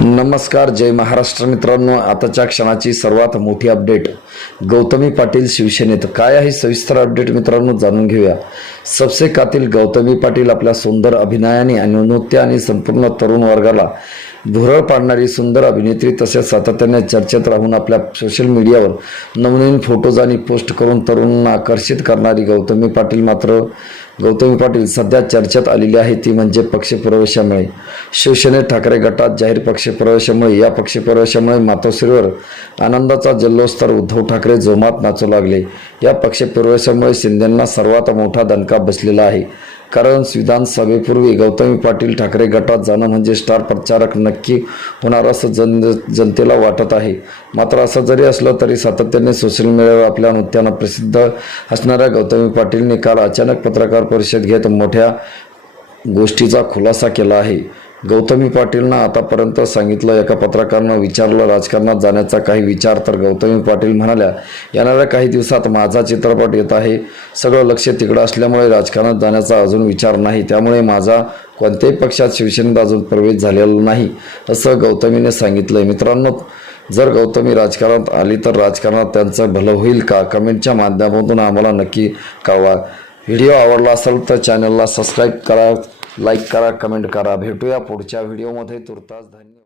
नमस्कार जय महाराष्ट्र मित्रांनो. आताच्या क्षणाची सर्वात मोठी अपडेट. गौतमी पाटील शिवसेनेत. काय आहे सविस्तर अपडेट मित्रांनो जाणून घेऊया. सबसे कातील गौतमी पाटील आपल्या सुंदर अभिनयाने आणि नृत्य आणि संपूर्ण तरुण वर्गाला भुरळ पाडणारी सुंदर अभिनेत्री तसेच सातत्याने चर्चेत राहून आपल्या सोशल मीडियावर नवनवीन फोटोज आणि पोस्ट करून तरुणांना आकर्षित करणारी गौतमी पाटील मात्र गौतमी पाटील सध्या चर्चेत आलेली आहे. ती म्हणजे पक्षप्रवेशामुळे. शिवसेने ठाकरे गटात जाहीर पक्षप्रवेशामुळे. या पक्षप्रवेशामुळे मातोश्रीवर आनंदाचा जल्लोष तर उद्धव ठाकरे जोमात नाचू लागले. या पक्षप्रवेशामुळे शिंदेंना सर्वात मोठा दणका बसलेला आहे. कारण विधानसभेपूर्वी गौतमी पाटील ठाकरे गटात जाणं म्हणजे स्टार प्रचारक नक्की होणार असं जन जनतेला वाटत आहे. मात्र असं जरी असलं तरी सातत्याने सोशल मीडियावर आपल्या नृत्यानं प्रसिद्ध असणाऱ्या गौतमी पाटीलने काल अचानक पत्रकार परिषद घेत मोठ्या गोष्टीचा खुलासा केला आहे. गौतमी पाटीलनं आतापर्यंत सांगितलं एका पत्रकारानं विचारलं राजकारणात जाण्याचा काही विचार तर गौतमी पाटील म्हणाल्या येणाऱ्या काही दिवसात माझा चित्रपट येत आहे. सगळं लक्ष तिकडं असल्यामुळे राजकारणात जाण्याचा अजून विचार नाही. त्यामुळे माझा कोणत्याही पक्षात शिवसेनेत अजून प्रवेश झालेला नाही असं गौतमीने सांगितलं मित्रांनो जर गौतमी राजकारणात आली तर राजकारणात त्यांचं भलं होईल का? कमेंटच्या माध्यमातून आम्हाला नक्की कळवा. व्हिडिओ आवडला असेल तर चॅनलला सबस्क्राईब करा. लाईक करा कमेंट करा. भेटूया पुढच्या व्हिडिओमध्ये. तुर्तास धन्यवाद.